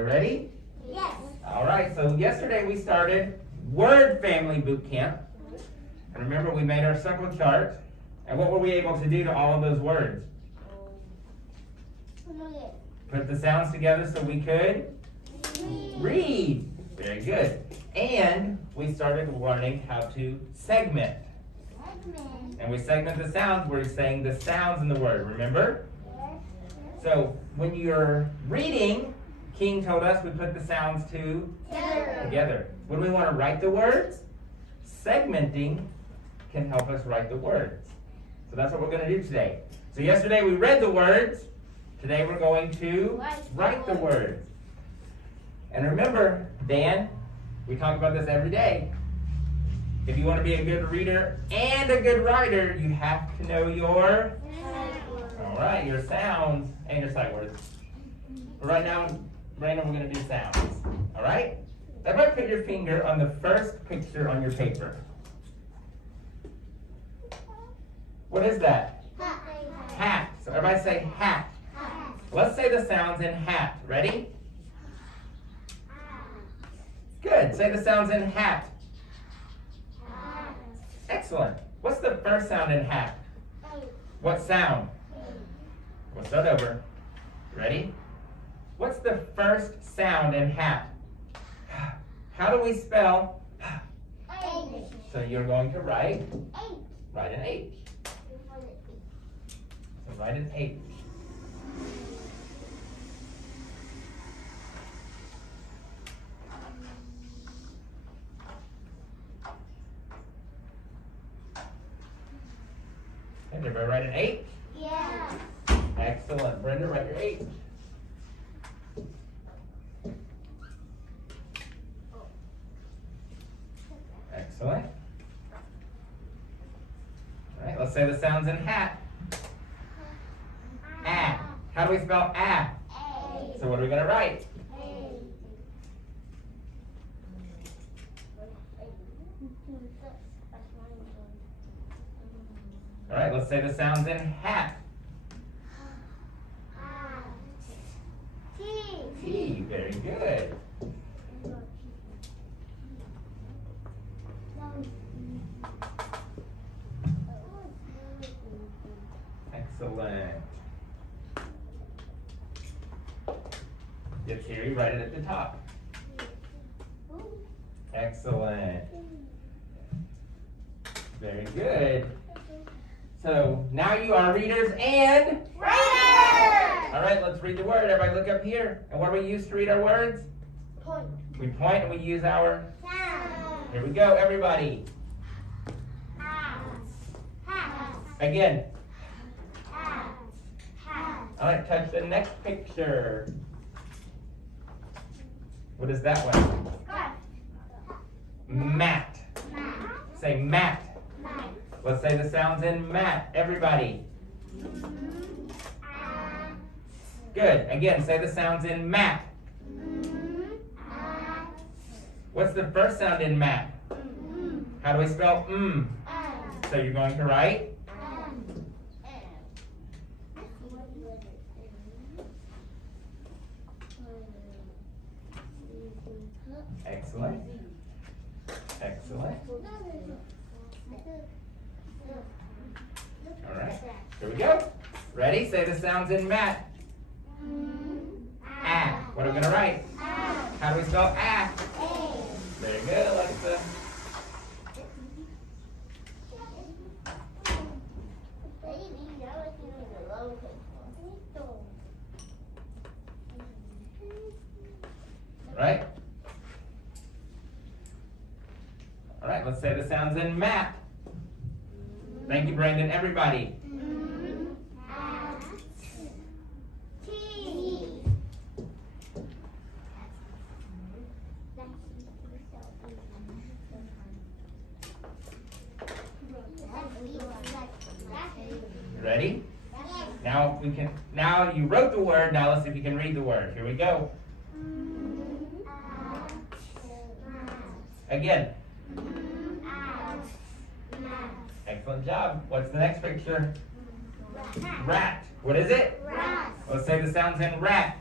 Everybody ready? Yes. All right, so yesterday we started word family boot camp. And remember, we made our circle chart. And what were we able to do to all of those words? Put the sounds together so we could read. Very good. And we started learning how to segment. And we segment the sounds. We're saying the sounds in the word, remember? So when you're reading, King told us we put the sounds together. When we want to write the words, segmenting can help us write the words. So that's what we're going to do today. So yesterday we read the words. Today we're going to write the words. And remember, Dan, we talk about this every day. If you want to be a good reader and a good writer, you have to know your your sounds and your sight words. But right now, Brandon, we're going to do sounds. All right? Everybody put your finger on the first picture on your paper. What is that? Hat. So everybody say hat. Let's say the sounds in hat. Ready? Good. Say the sounds in hat. Excellent. What's the first sound in hat? What sound? We'll start over. Ready? What's the first sound in hat? How do we spell? So you're going to write an H. So write an H. And everybody write an H? Yeah. Excellent. Brenda, write your H. Excellent. All right, let's say the sounds in hat. Ah. How do we spell ah? So what are we going to write? All right, let's say the sounds in hat. T. Very good. Excellent. Yep, Sherry, write it at the top. Excellent. Very good. So now you are readers and writers. All right, let's read the word. Everybody look up here. And what do we use to read our words? Point. We point and we use our Sound. Here we go, everybody. Again. All right, touch the next picture. What is that one? Mat. Say mat. Let's say the sounds in mat. Everybody. Good. Again, say the sounds in mat. What's the first sound in mat? How do we spell So you're going to write? Excellent. Excellent. All right. Here we go. Ready? Say the sounds in mat. Ah. What are we going to write? How do we spell ah? Very good, Alexa. Right? All right, let's say the sounds in mat. Thank you, Brandon. Everybody. Ready? Now you wrote the word, now let's see if you can read the word. Here we go. Again. Excellent job. What's the next picture? Rat. What is it? Rat. Let's say the sounds in rat.